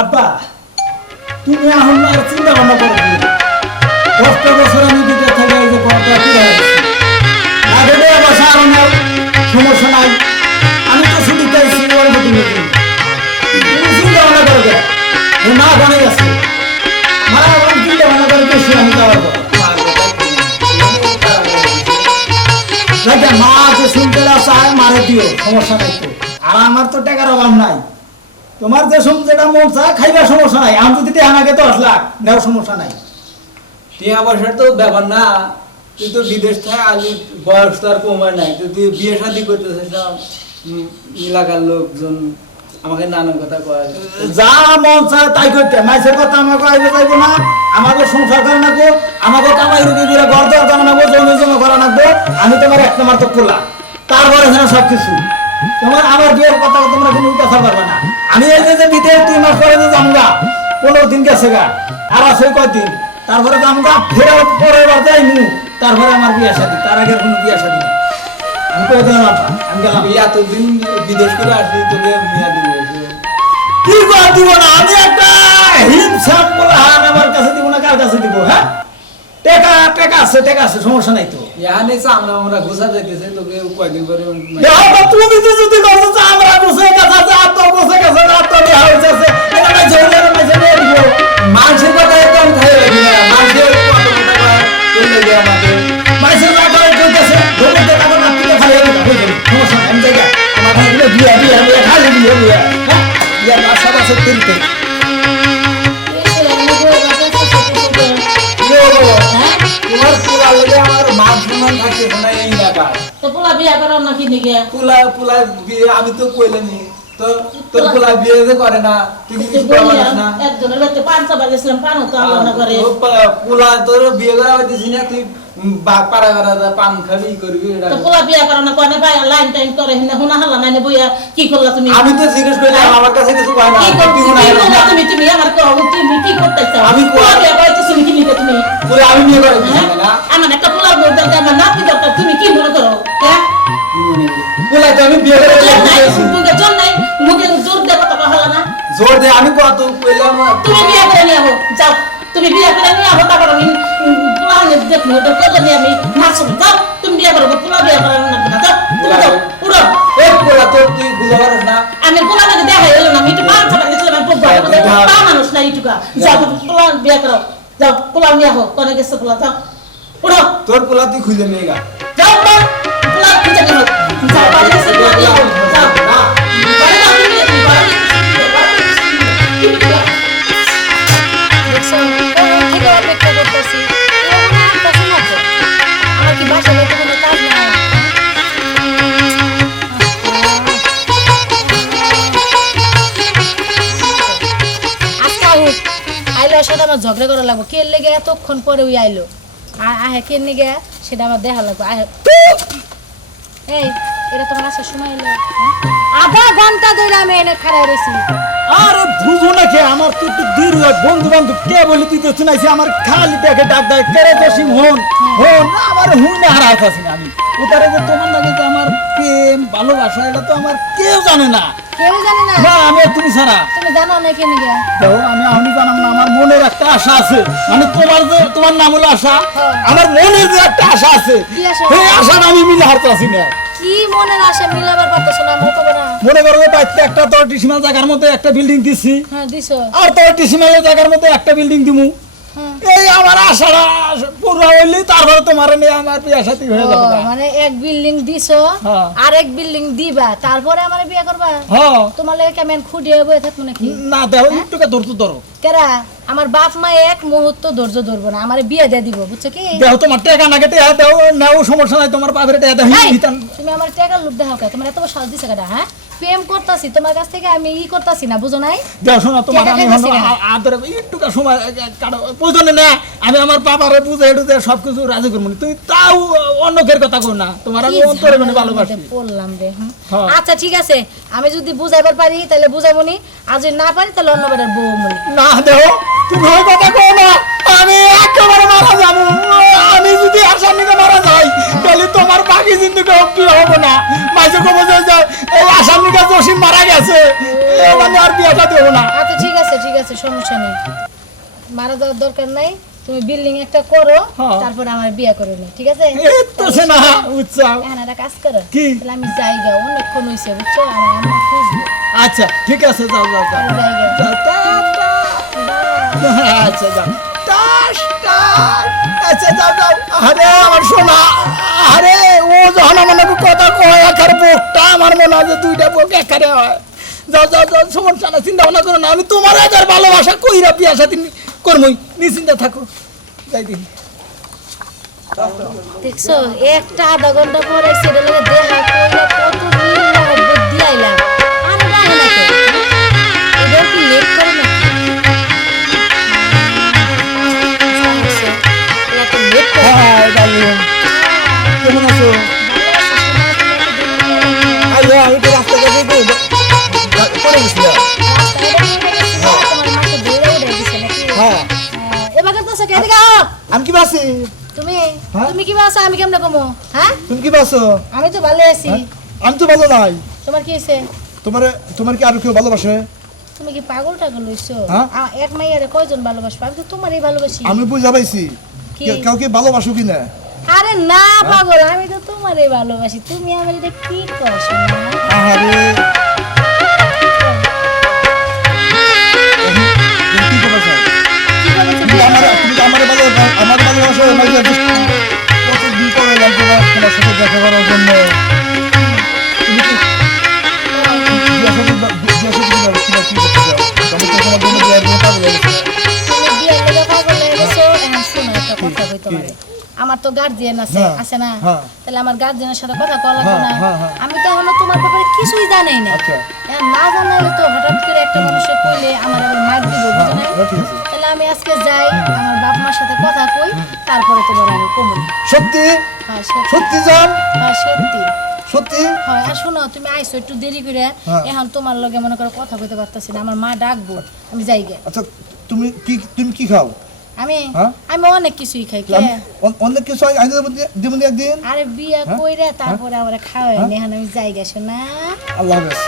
আব্বা তুমি এখন আর চিন্তা ভাবনা করো না। 10টা বছর আমি বিদেশ থেকে এই যে ঘরটা ফিরে আসছি, আগে বাসা আরো নাই, সমস্যা নাই। আমি তো শুধু চাইছি ওর মতো তুমি চিন্তা ভাবনা করবে না জানে গেছে মা আমার চিন্তা ভাবনা করে বেশি আমি যাওয়ার পর মা যে শুনতে চায় মারে দিও, সমস্যা নাই তো। আর আমার তো টাকার অভাব নাই, তোমার যে যেটা মন চায় খাইবার সমস্যা নাই। আমি যদি টাকা 10 লাখ নেওয়ার সমস্যা নাই। টিয়া পয়সার তো ব্যাপার না, তুই তো বিদেশ থেকে আলি বয়স তো আর কমায় নাই, তুই বিয়ে শাদি করতেছিস না, এলাকার লোকজন আমাকে নানান কথা কয়। যা মন চায় তাই করতে, মাইসের কথা আমাকে আইবে যাইবো না, আমাকে সংসার করা নাকবো, আমাকে কামাই রুগী দিয়ে ঘর দর জানা নাকবো, জমি জমা করা নাকবো। আমি তোমার একটা মাত্র খোলা, তারপরে যেন সবকিছু তোমার আমার বিয়ের কথা তোমরা কোনো কথা পারবে না। আমি এই যে বিদেশ 2 মাস পরে যে যামগা, 15 দিন গেছে গা, আর আছে কয়দিন, তারপরে যামগা, ফেরার পরে বার যাইমু, তারপরে আমার বিয়ে শাদী, তার আগের কোনো বিয়ে শাদী নেই। আমি কই দিলাম আপা, আমি গেলাম। এতদিন বিদেশ করে আসলি, তোকে মিয়া দিব কি করে দিব না? আমি একটা হিমসাম বলা হান আমার কাছে দিব না, কার কাছে দিব? হ্যাঁ, টাকা আছে, সমস্যা নাই তো। এখানে আমরা ঘুষা যাইতেছে, তোকে কয়দিন পরে তুমি তো যদি বলছো যে আমরা বসে গেছে, আর তো বসে গেছে, আর তো বিয়ে হয়েছে, এটা না জেলে মাঝে নিয়ে দিব। মানুষের কথা তো আমি খাই রাখি না, মানুষের কত কথা কয় চলে যায় আমাকে। মাইসের টাকা কইতেছে, ধরে টাকা না তুলে খালি হয়ে যাবে, সমস্যা নাই। আমি জায়গা আমার এগুলো বিয়ে খালি বিয়ে, হ্যাঁ, বিয়ে বাসা বাসা তিনটে। তোমার পুরা লেগে আমার মান সম্মান থাকতেছে না এই এলাকায়। তো পোলা বিয়া করো না কি নিগে? পুলা বিয়ে আমি তো কইলামই তো, তোর পুলা বিয়ে যে করে না, তুই কি কিছু পারছিস না? একজনের বাড়িতে পান চাবা গেছিলাম, পানও তো আল্লাহ না করে। পুলা তোর বিয়ে করা হইতেছি না, তুই পাড়া পান খাবি করবি এটা। তো পোলা বিয়া করো না কোনে ভাই লাইন টাইন করে হিনা হুনা হাল্লা নাই বইয়া কি করলা তুমি? আমি তো জিজ্ঞেস করলাম, আমার কাছে কিছু কয় না। কি করলা তুমি আমার কও তুমি কি করতে চাও? আমি পোলা বিয়া করতে তুমি কি নিবে তুমি? পুরা আমি বিয়ে করে দিছি না। আমার একটা পোলার বউ দরকার, আমার নাতি দরকার, তুমি কি মনে করো? হ্যাঁ, পুলা তো আমি বিয়ে করে দিয়েছি। মুখে জোর নাই, মুখে জোর দেব তো হাল্লা না। জোর দে, আমি কত কইলাম। তুমি বিয়া করে নিয়ে আহো, যাও তুমি বিয়া করে নিয়ে আহো, তারপর আমি পোলা দেখবো তো কত নিয়ে আমি মাছ যাও। তুমি বিয়া করবো, পোলা বিয়া করে না যাও, তুমি যাও উড়ো। এই পুলা তো তুই বুঝতে পারিস না। আমি পোলা নাকি দেখা এলো না, আমি একটু পান চাপা গেছিলাম, আমি পা মানুষ না এইটুকা। যাও পোলা বিয়া করো, যাও পোলা নিয়ে আহো, কনে গেছে পোলা, যাও উড়ো। তোর পুলা তুই খুঁজে নিয়ে গা। যাও পোলা খুঁজে নিয়ে আহো, যাও বাড়ি গেছে পোলা নিয়ে আহো, যাও বাড়ি যাও, তুমি বাড়ি দেখছো কোন থেকে অপেক্ষা করতেছি, এখন আসতেছে না তো। আমার কি বাসা লোক কোনো কাজ নাই? আজকে আহুক আইলো, সাথে আমার ঝগড়া করা লাগবো। কে লেগে এতক্ষণ পরে ওই আইলো, আহে কে লেগে সেটা আমার দেখা লাগবো। আহে এই এটা তোমার আসার সময় এলো? আধা ঘন্টা ধরে আমি এনে খাড়াই রয়েছি। আর বুঝো না কে আমার তো একটু দূর বন্ধু বান্ধব কে বলি তুই তো শুনাইছি আমার খালি দেখে ডাক দেয় কেরে জসিম হন হন আমার হুন না হারাই আছি না। আমি ওটারে যে তোমার লাগে যে আমার প্রেম ভালোবাসা এটা তো আমার কেউ জানে না। কেউ জানে না? না আমি আর তুমি ছাড়া। তুমি জানো না কেন গিয়া? দেখো আমি জানাম না, আমার মনের একটা আশা আছে, মানে তোমার নাম হলো আশা, আমার মনের যে একটা আশা আছে কি আশা? সেই আশাটা আমি মিলে হারতে আছি না। কি মনের আশা মিলাবার পারতেছ না? মতো না মনে করো যে বাড়িতে একটা 30 সীমাল জায়গার মধ্যে একটা বিল্ডিং দিছি, হ্যাঁ দিছো। আর 30 সীমালের জায়গার মধ্যে একটা বিল্ডিং দিমু। হ্যাঁ। এই আমার আশাটা পুরো হইলে তারপরে তোমার নিয়ে আমার বিয়ে শাদী হয়ে যাবে। ও, মানে এক বিল্ডিং দিছো হ্যাঁ। আর এক বিল্ডিং দিবা, তারপরে আমার বিয়ে করবা? হ্যাঁ তোমার লাগে কেমন খুঁটিয়ে বয়ে থাকবো নাকি? না দেখো একটুকে ধরো কেরা আমার বাপ মা এক মুহূর্ত ধৈর্য ধরবো না, আমার বিয়ে দিয়ে দিব, বুঝছো কি? দেখো তোমার টাকা না কেটে দাও নাও, সমস্যা নাই, তোমার বাপের টাকা দাও। এই, তুমি আমার টাকার লোভ দেখাও কে? তোমার এত বড় সাহস দিছে কেডা? হ্যাঁ, প্রেম করতাছি তোমার কাছ থেকে, আমি ই করতাছি না, বুঝো নাই? দেখো শোনো তোমার টাকা আমি খাইতাছি না। আদরে একটুকা সময় কাটো, প্রয়োজনে না আমি আমার বাবারে বুঝে একটু সবকিছু রাজি করবো, তুই তাও অন্যকের কথা কো না, তোমার আমি কি অন্তরে মানে ঝামেলার ভালোবাসি। মধ্যে পড়লাম রে। হ্যাঁ। আচ্ছা ঠিক আছে, আমি যদি বুঝাইবার পারি তাহলে বুঝাবনি, আর যদি না পারি তাহলে অন্য বেটার বউ মনি। না দেখো তুমি ওই কথা কো না, আমি একেবারে মারা যাবো। আমি যদি আসার নিকে মারা যাই তাহলে তোমার বাকি জিন্দগি বিয়ে হবো না। মাঝে কবে যে এই আসার নিকে জসিম মারা গেছে, মানে আর বিয়েটা দেবো না। আচ্ছা ঠিক আছে ঠিক আছে সমস্যা নেই, মারা যাওয়ার দরকার নাই। তুমি বিল্ডিং একটা করো, হ্যাঁ। তারপর আমার বিয়ে করে নি, ঠিক আছে? এই তো সে না উৎসাহ। এখন একটা কাজ করো, কি? তাহলে আমি জায়গা অনেকক্ষণ হয়েছে বুঝছো, আমার আম্মা খুঁজবে। আচ্ছা ঠিক আছে, যাও যাও যাও। আমি জায়গা যাও, আচ্ছা যাও। টাস, টাস। আচ্ছা যাও যাও। আরে আমার সোনা, আরে ও যখন আমাকে কথা কয় একার বুকটা আমার মনে হয় যে দুইটা বুক একারে হয়। যাও যাও যাও, সমস্যা না, চিন্তা ভাবনা করো না, আমি তোমার একার ভালোবাসা কইরা বিয়া সাথে করবই, নিশ্চিন্তা থাকো। যাই দিন। দেখছো, একটা আধা ঘন্টা পরে সেটা লাগে দেখা কইরা কত মিল মহব্বত দিলাইলাম, আমি জানি না তো এবার কি লেট করে নাকি? সমস্যা, এরা তো লেট করে। হাই ডার্লিং, কেমন আছো? আইয়া আমি তো রাস্তা কাছে পড়ে গেছিলাম। তোমার মাকে দৌড়ে উঠে দিছে নাকি? হ্যাঁ, এবার তো সে এদিকে আও। আমি কি বাসি? তুমি হ্যাঁ? তুমি কি বাসা, আমি কেমনে কমো? হ্যাঁ, তুমি কি বাসো? আমি তো ভালো আছি। আমি তো ভালো নাই। তোমার কি হয়েছে? তোমার কি আর কেউ ভালোবাসে? তুমি কি পাগল টাগল হইছো? হ্যাঁ? এক মাইয়ারে কয়জন ভালোবাসবে? আমি তো তোমারই ভালোবাসি। আমি বুঝা পাইছি কি? কাউকে ভালোবাসো কিনা। আরে না পাগল, আমি তো তোমারই ভালোবাসি। তুমি আমার এটা কি করছো না? আহারে কি করছো? কি বলেছো? তুমি আমার ভালোবাসো, আমাকে কত দিন পরে লাগছে তোমার সাথে দেখা করার জন্য। তুমি কি বিয়ে সাথে কি করতে চাও? আমি তো তোমার জন্য বিয়ের জন্য পাগল হয়ে গেছি। তুমি বিয়ের লেগে পাগল হয়ে গেছো। এখন শোনো একটা কথা কই তোমারে। আমার তো গার্জিয়ান আছে, হ্যাঁ, আছে না? হ্যাঁ। তাহলে আমার গার্জিয়ানের সাথে কথা কওয়া লাগবে না? হ্যাঁ, হ্যাঁ, হ্যাঁ। আমি তো এখনো তোমার ব্যাপারে কিছুই জানাই না। আচ্ছা। এখন না জানাইলে তো হঠাৎ করে একটা মানুষের কইলে আমার আবার মার দিব, বুঝো না? ঠিক আছে। তাহলে আমি আজকে যাই, আমার বাপ মার সাথে কথা কই, তারপরে তোমার আমি কমন। সত্যি হ্যাঁ সত্যি। সত্যি জান, হ্যাঁ সত্যি। সত্যি। হয় আর শোনো, তুমি আইছো একটু দেরি করে, হ্যাঁ। এখন তোমার লগে মনে করো কথা কইতে পারতাছি না, আমার মা ডাকবো, আমি যাই গে। আচ্ছা তুমি কি খাও? আমি হ্যাঁ? আমি অনেক কিছুই খাই। কে? অনেক কিছু দেবো একদিন। আরে বিয়া হ্যাঁ? কইরা তারপরে আমরা খাওয়াই, হ্যাঁ? এখন আমি যাই গে শোনা। আল্লাহ হাফেজ।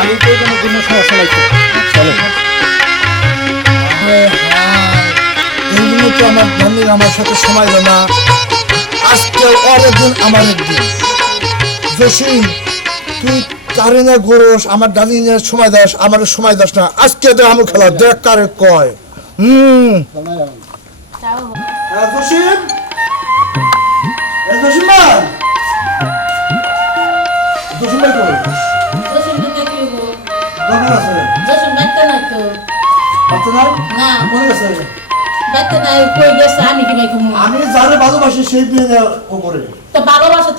আমি তো কোনো সমস্যা নাই। চলো। এই জন্য তো আমার ধান্দির আমার সাথে সময় দেয় না। আজকে ওর একদিন আমার একদিন। জসিম তুই কারেনে গরস, আমার ডালিনের সময় দাস, আমার সময় দাস না। আজকে তো আমি খেলা দেখ কারে কয়। তাও জসিম, জসিম ভাই, জসিম ভাই কই? জসিম দিতে কি হবো? দরকার আছে। জসিম বাইতে নাই তো। আচ্ছা না? না মনে গেছে। বাইতে নাই, কই গেছে আমি কি বাইকমু? আমি যারে ভালোবাসি সেই বিয়ে ও করে। তো ভালোবাসো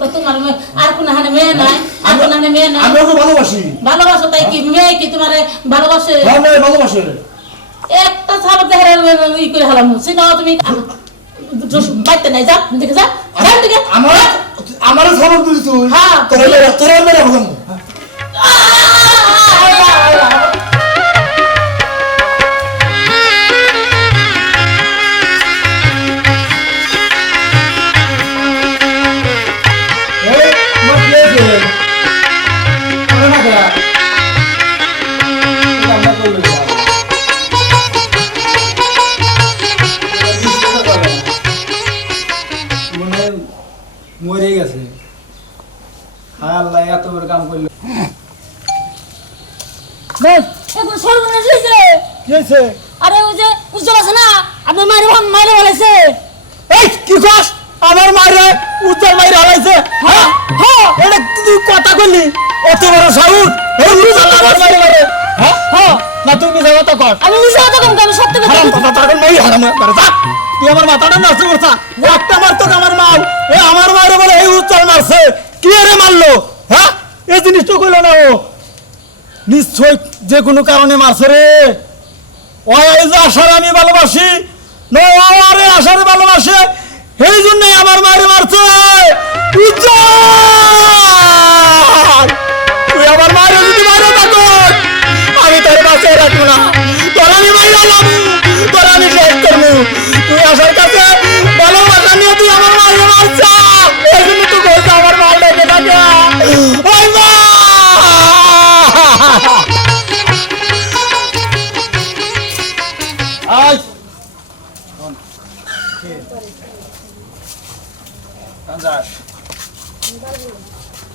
তো তোমার আর কোন হানে মেয়ে নাই, আর কোন হানে মেয়ে নাই। আমি ওকে ভালোবাসি। ভালোবাসো তাই কি মেয়ে কি তোমারে ভালোবাসে? হ্যাঁ মেয়ে ভালোবাসে। একটা সাবর দেখে ই করে হালাম সিনাও তুমি জসিম বাইতে নাই, যা দেখে যা যা দিকে। আমার খবর দিলি তুই। হ্যাঁ। তোরা মেরে ভালো। মনে মরে গেছে। হায় আল্লাহ, এত বড় কাম করলো। বল এখন সর্বনাশ হয়েছে। কি হয়েছে? আরে ওই যে উজ্জ্বল আছে না, আপনার মায়ের বলেছে। এই কি কস? আমার মায়ের উজ্জ্বল মায়ের হালাইছে। হ্যাঁ হ্যাঁ, এটা তুই কথা কইলি? এত বড় সাউন্ড। এই উজ্জ্বল আমার মায়ের মারে। হ্যাঁ হ্যাঁ, না তুই মিছা কথা কর। আমি মিশে কথা কম, আমি সত্য কথা হারাম বলছি। কথা তার মাই হারাম করে যা। তুই আমার মাথাটা নষ্ট করছা। একটা মারতো আমার মা, এ আমার মায়ের বলে এই উজ্জ্বল মারছে। কি রে মারলো? হ্যাঁ, এই জিনিসটা কইলো না ও। নিশ্চয় যে কোনো কারণে মারছে রে। ওই যে আশার আমি ভালোবাসি, আরে আশারে ভালোবাসে, এই জন্যই আমার মায়ের মারছে। উজ্জ্বল, তুই আমার মায়ের যদি মারে থাকো, আমি তোর বাঁচিয়ে রাখবো না। তোর আমি মাইরা লাভ, তোর আমি শেষ করবো। তুই আশার কাছে ভালোবাসা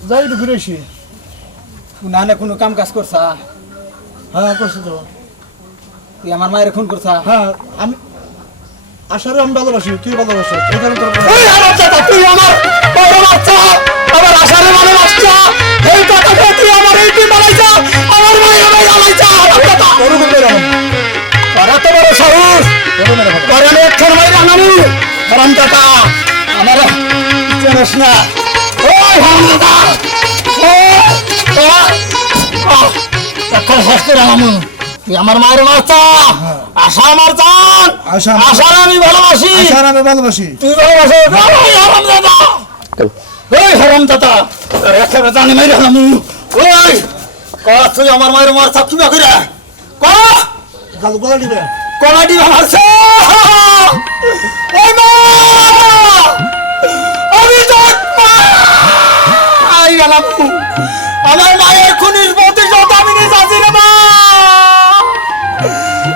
যাই একটু ঘুরে আসি। না না কোনো কাম কাজ করছা? হ্যাঁ করছি তো। তুই আমার মায়ের খুন করছা? হ্যাঁ আমি আশারে আমি ভালোবাসি, তুই ভালোবাসিস, এই কারণে তোর তুই আমার বড় বাচ্চা, আমার আশারে ভালোবাসছা, এই কথাটা তুই আমার এই তুই বানাইছা, আমার মায়ের আমি জ্বালাইছা, তোরও করবে এরকম। তোরা তো বড় সাহস, তোরও মেরে ফেলবো। তোর আমি একখান মাই রানানি, হারাম কাকা, আমার চেনস না, ওই হারাম কাকা, এখন শেষ করে আমু, তুই আমার মায়ের বাচ্চা, আশা আমার জান, আশা আশার আমি ভালোবাসি, আশার আমি ভালোবাসি। তুই ভালোবাসো, ওই হারাম দাদা, ওই হারাম দাদা, একেবারে জানি মাই রাখলাম, ওই তুই আমার মায়ের মার থাক কিবা করে গাল গলা দিবে। কলাটি ভাঙছে, ওই মা, আমি তো আই গেলাম, আমার মায়ের খুনির প্রতিশোধ আমি নিয়ে যাচ্ছি রে মা,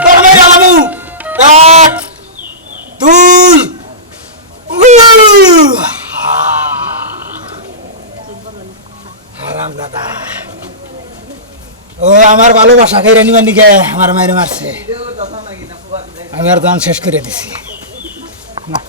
তোর মেয়ে গেলাম, 1 2 হারাম দাদা, ও আমার ভালোবাসা কেড়ে নিবার নিকে আমার মায়ের মারছে, আমি আর দান শেষ করে দিছি না।